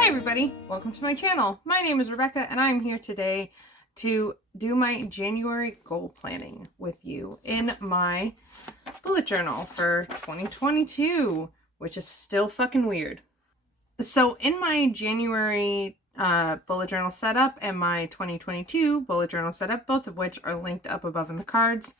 Hi everybody, welcome to my channel. My name is Rebecca and I'm here today to do my January goal planning with you in my bullet journal for 2022, which is still fucking weird. So in my January bullet journal setup and my 2022 bullet journal setup, both of which are linked up above in the cards,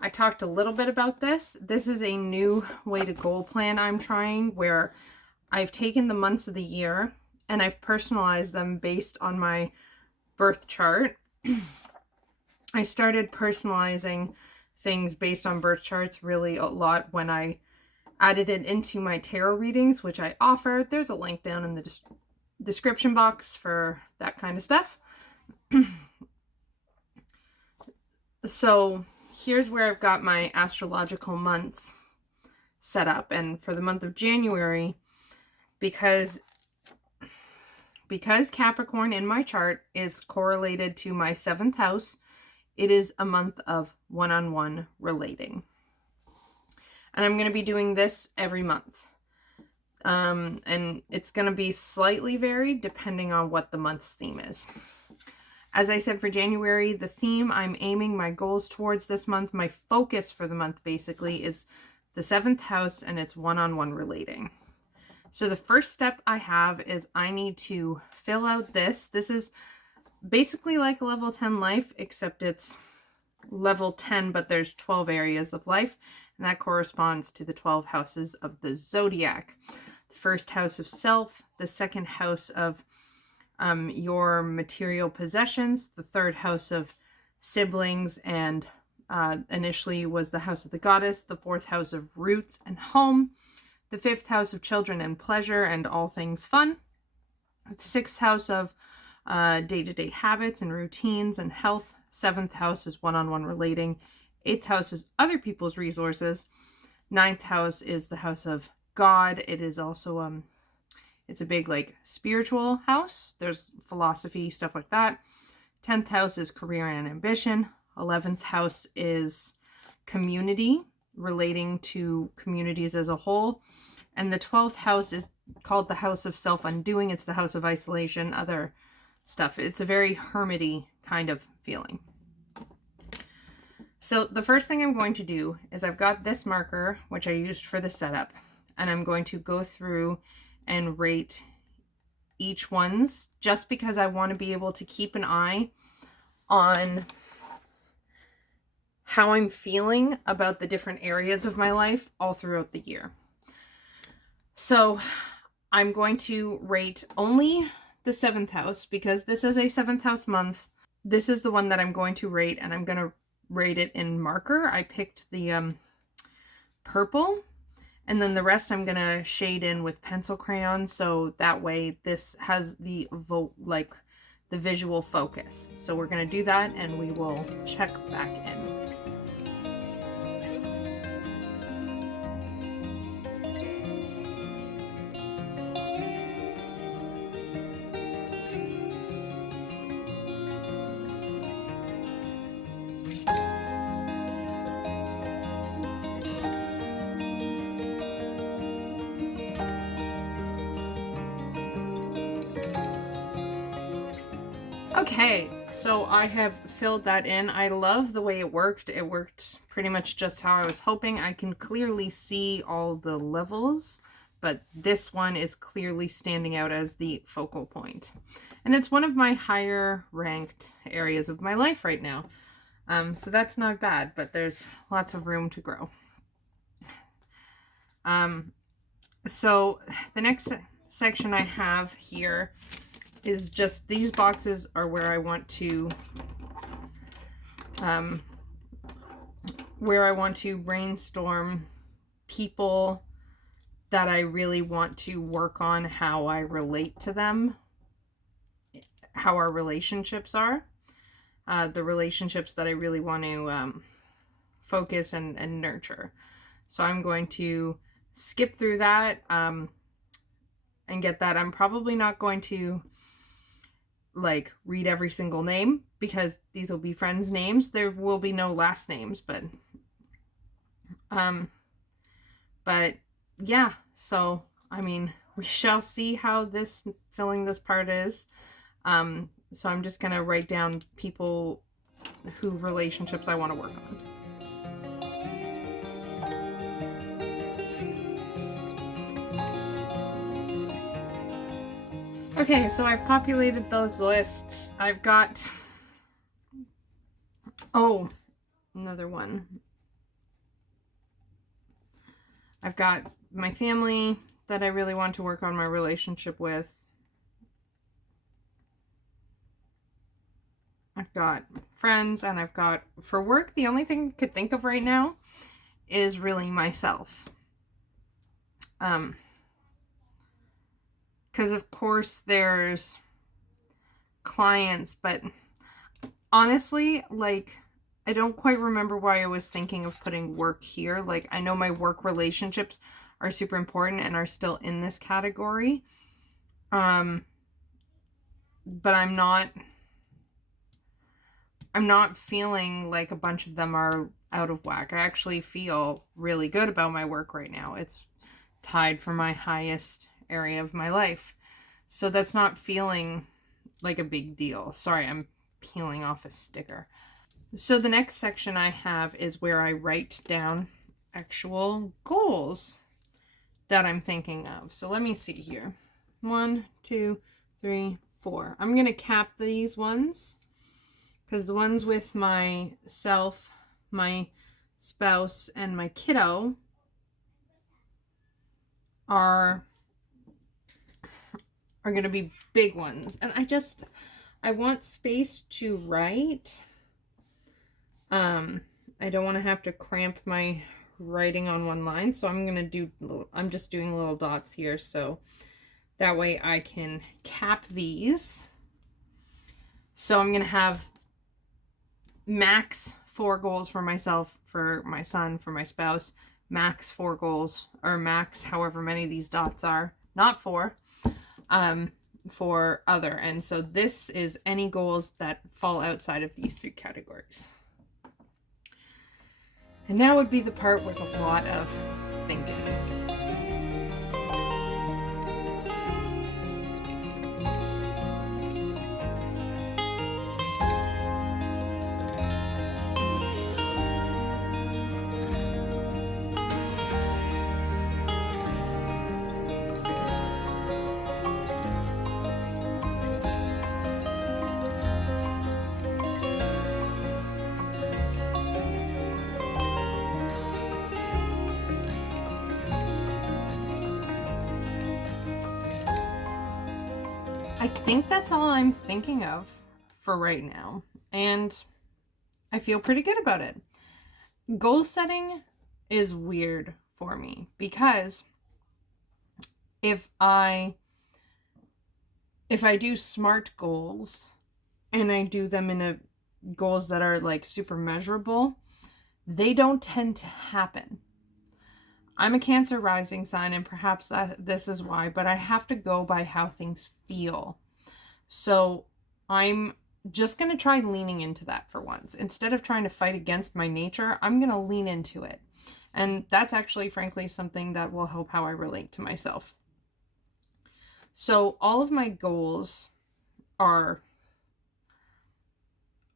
I talked a little bit about this. This is a new way to goal plan I'm trying, where I've taken the months of the year and I've personalized them based on my birth chart. I started personalizing things based on birth charts really a lot when I added it into my tarot readings, which I offer. There's a link down in the description box for that kind of stuff. So here's where I've got my astrological months set up. And for the month of January, because Capricorn in my chart is correlated to my 7th house, it is a month of one-on-one relating. And I'm going to be doing this every month. And it's going to be slightly varied depending on what the month's theme is. As I said, for January, the theme I'm aiming my goals towards this month, my focus for the month basically, is the 7th house and it's one-on-one relating. So the first step I have is I need to fill out this. This is basically like a level 10 life, except it's level 10, but there's 12 areas of life, and that corresponds to the 12 houses of the zodiac. The first house of self, the second house of your material possessions, the third house of siblings and initially was the house of the goddess, the fourth house of roots and home, the fifth house of children and pleasure and all things fun, the sixth house of day-to-day habits and routines and health, seventh house is one-on-one relating, eighth house is other people's resources, ninth house is the house of God. It is also it's a big like spiritual house. There's philosophy, stuff like that. 10th house is career and ambition. 11th house is community, relating to communities as a whole. And the 12th house is called the house of self-undoing. It's the house of isolation, other stuff. It's a very hermity kind of feeling. So the first thing I'm going to do is I've got this marker, which I used for the setup, and I'm going to go through and rate each one's, just because I want to be able to keep an eye on how I'm feeling about the different areas of my life all throughout the year. So I'm going to rate only the 7th house because this is a 7th house month. This is the one that I'm going to rate, and I'm going to rate it in marker. I picked the purple, and then the rest I'm going to shade in with pencil crayon, so that way this has the visual focus. So we're going to do that and we will check back in. Okay, so I have filled that in. I love the way it worked. It worked pretty much just how I was hoping. I can clearly see all the levels, but this one is clearly standing out as the focal point. And it's one of my higher ranked areas of my life right now. So that's not bad, but there's lots of room to grow. So the next section I have here is just these boxes are where I want to brainstorm people that I really want to work on, how I relate to them, how our relationships are, the relationships that I really want to focus and nurture. So I'm going to skip through that and get that. I'm probably not going to like read every single name because these will be friends' names. There will be no last names, but yeah, so I mean, we shall see how this filling this part is. So I'm just gonna write down people who relationships I want to work on. Okay, so I've populated those lists. I've got, oh, another one. I've got my family that I really want to work on my relationship with. I've got friends, and I've got, for work, the only thing I could think of right now is really myself. Because of course there's clients, but honestly, like, I don't quite remember why I was thinking of putting work here. Like, I know my work relationships are super important and are still in this category. But I'm not feeling like a bunch of them are out of whack. I actually feel really good about my work right now. It's tied for my highest area of my life. So that's not feeling like a big deal. Sorry, I'm peeling off a sticker. So the next section I have is where I write down actual goals that I'm thinking of. So let me see here. 1, 2, 3, 4. I'm going to cap these ones because the ones with myself, my spouse, and my kiddo are going to be big ones. And I want space to write. I don't want to have to cramp my writing on one line, so I'm just doing little dots here, so that way I can cap these. So I'm going to have max 4 goals for myself, for my son, for my spouse, max 4 goals, or max however many these dots are, not 4, for other. And so this is any goals that fall outside of these 3 categories. And now would be the part with a lot of thinking. I think that's all I'm thinking of for right now, and I feel pretty good about it. Goal setting is weird for me because if I do SMART goals and I do them in goals that are like super measurable, they don't tend to happen. I'm a Cancer rising sign, and perhaps this is why, but I have to go by how things feel. So I'm just going to try leaning into that for once. Instead of trying to fight against my nature, I'm going to lean into it. And that's actually, frankly, something that will help how I relate to myself. So all of my goals are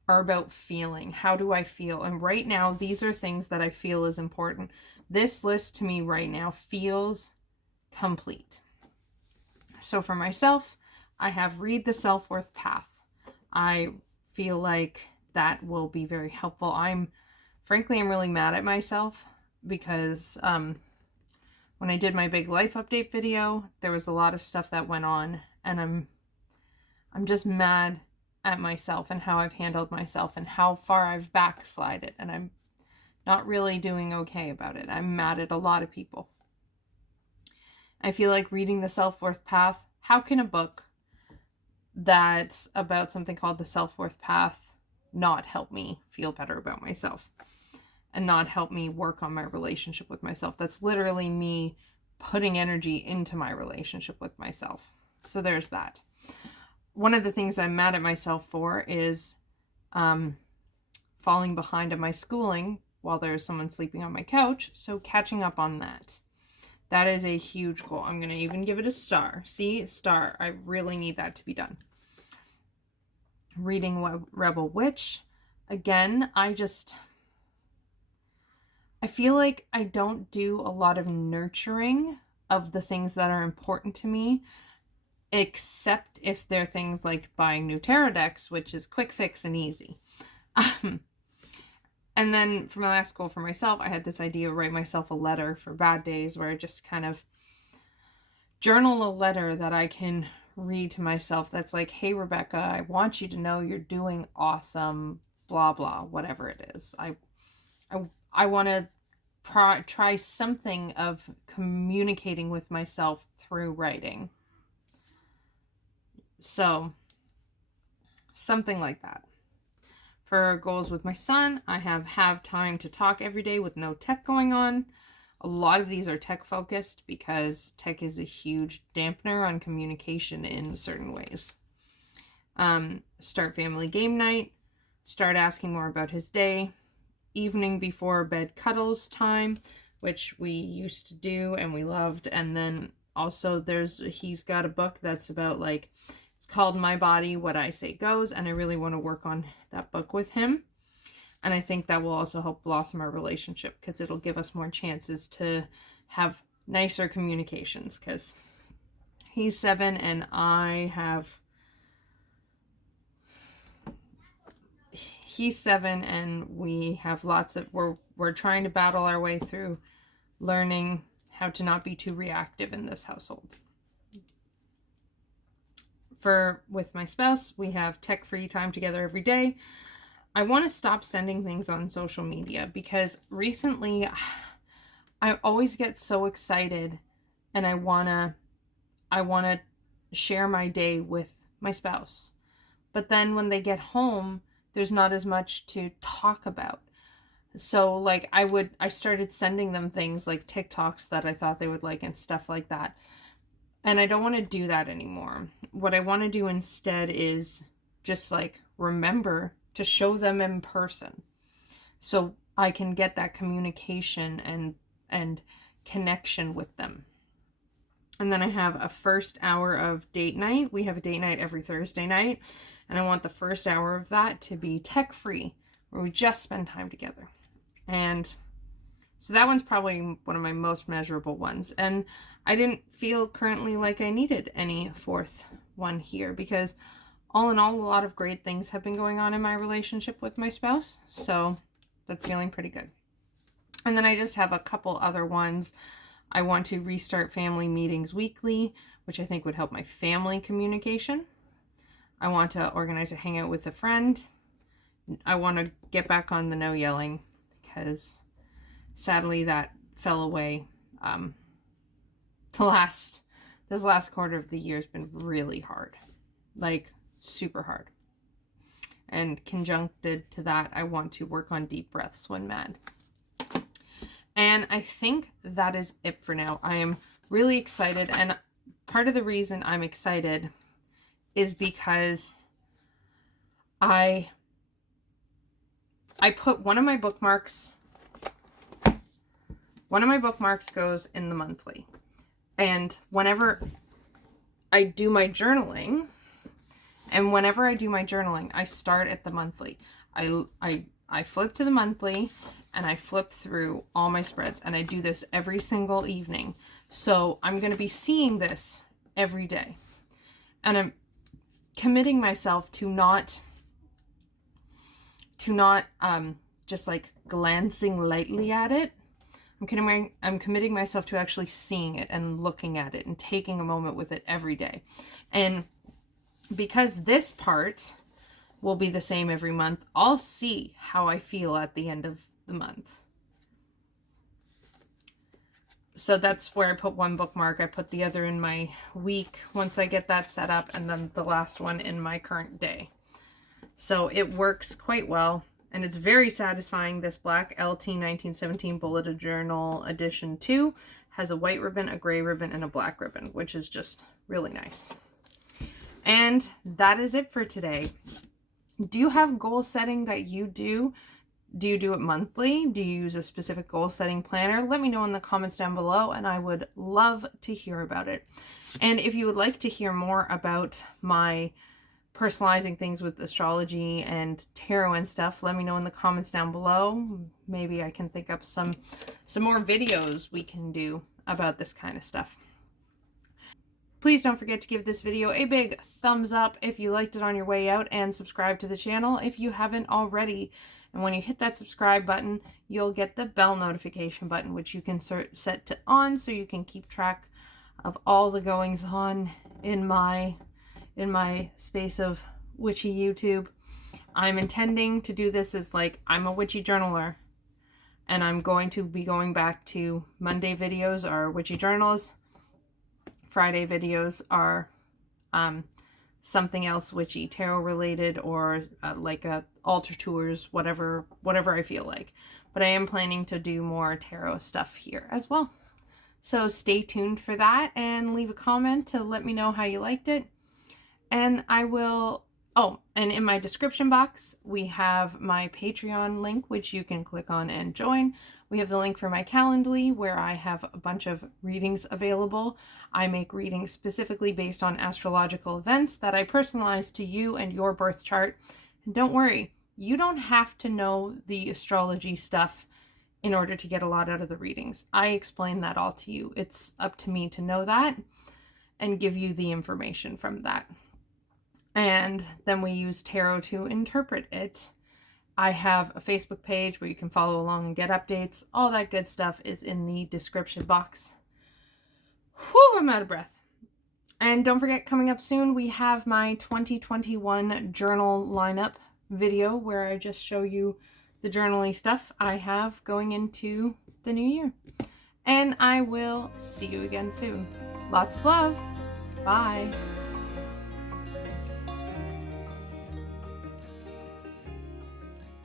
about feeling. How do I feel? And right now, these are things that I feel is important. This list to me right now feels complete. So for myself, I have read the self-worth path. I feel like that will be very helpful. Frankly, I'm really mad at myself because when I did my big life update video, there was a lot of stuff that went on, and I'm just mad at myself and how I've handled myself and how far I've backslided, and I'm not really doing okay about it. I'm mad at a lot of people. I feel like reading the self-worth path, how can a book that's about something called the self-worth path not help me feel better about myself and not help me work on my relationship with myself? That's literally me putting energy into my relationship with myself. So there's that. One of the things I'm mad at myself for is falling behind on my schooling while there's someone sleeping on my couch, so catching up on that. That is a huge goal. I'm going to even give it a star. See? Star. I really need that to be done. Reading Rebel Witch. Again, I feel like I don't do a lot of nurturing of the things that are important to me, except if they're things like buying new tarot decks, which is quick fix and easy. And then for my last goal for myself, I had this idea of write myself a letter for bad days, where I just kind of journal a letter that I can read to myself that's like, hey, Rebecca, I want you to know you're doing awesome, blah, blah, whatever it is. I want to try something of communicating with myself through writing. So something like that. For goals with my son, I have time to talk every day with no tech going on. A lot of these are tech focused because tech is a huge dampener on communication in certain ways. Start family game night. Start asking more about his day. Evening before bed cuddles time, which we used to do and we loved. And then also he's got a book that's about like, it's called My Body, What I Say Goes, and I really want to work on that book with him. And I think that will also help blossom our relationship because it'll give us more chances to have nicer communications, because he's 7 and he's 7 and we have lots of, we're trying to battle our way through learning how to not be too reactive in this household. With my spouse, we have tech-free time together every day. I want to stop sending things on social media because recently I always get so excited and I want to share my day with my spouse. But then when they get home, there's not as much to talk about. So like I started sending them things like TikToks that I thought they would like and stuff like that. And I don't want to do that anymore. What I want to do instead is just like remember to show them in person so I can get that communication and connection with them. And then I have a first hour of date night. We have a date night every Thursday night. And I want the first hour of that to be tech-free, where we just spend time together. And so that one's probably one of my most measurable ones. And I didn't feel currently like I needed any fourth one here because all in all, a lot of great things have been going on in my relationship with my spouse. So that's feeling pretty good. And then I just have a couple other ones. I want to restart family meetings weekly, which I think would help my family communication. I want to organize a hangout with a friend. I want to get back on the no yelling because sadly that fell away. This last quarter of the year has been really hard, like super hard. And conjuncted to that, I want to work on deep breaths when mad. And I think that is it for now. I am really excited, and part of the reason I'm excited is because I put one of my bookmarks goes in the monthly. And whenever I do my journaling, I start at the monthly. I flip to the monthly and I flip through all my spreads, and I do this every single evening. So I'm going to be seeing this every day. And I'm committing myself to not just like glancing lightly at it. I'm committing myself to actually seeing it and looking at it and taking a moment with it every day. And because this part will be the same every month, I'll see how I feel at the end of the month. So that's where I put one bookmark. I put the other in my week once I get that set up, and then the last one in my current day. So it works quite well. And it's very satisfying. This black LT 1917 Bulleted Journal Edition 2 has a white ribbon, a gray ribbon, and a black ribbon, which is just really nice. And that is it for today. Do you have goal setting that you do Do you do it monthly? Do you use a specific goal setting planner? Let me know in the comments down below, and I would love to hear about it. And if you would like to hear more about my personalizing things with astrology and tarot and stuff, let me know in the comments down below. Maybe I can think up some more videos we can do about this kind of stuff. Please don't forget to give this video a big thumbs up if you liked it on your way out, and subscribe to the channel if you haven't already. And when you hit that subscribe button, you'll get the bell notification button, which you can set to on so you can keep track of all the goings on in my space of witchy YouTube. I'm intending to do this as like, I'm a witchy journaler, and I'm going to be going back to Monday videos are witchy journals. Friday videos are something else witchy, tarot related, or like altar tours, whatever I feel like. But I am planning to do more tarot stuff here as well. So stay tuned for that, and leave a comment to let me know how you liked it. And I will, oh, and in my description box, we have my Patreon link, which you can click on and join. We have the link for my Calendly, where I have a bunch of readings available. I make readings specifically based on astrological events that I personalize to you and your birth chart. And don't worry, you don't have to know the astrology stuff in order to get a lot out of the readings. I explain that all to you. It's up to me to know that and give you the information from that. And then we use tarot to interpret it. I have a Facebook page where you can follow along and get updates. All that good stuff is in the description box. Whew, I'm out of breath. And don't forget, coming up soon, we have my 2021 journal lineup video, where I just show you the journaling stuff I have going into the new year. And I will see you again soon. Lots of love. Bye.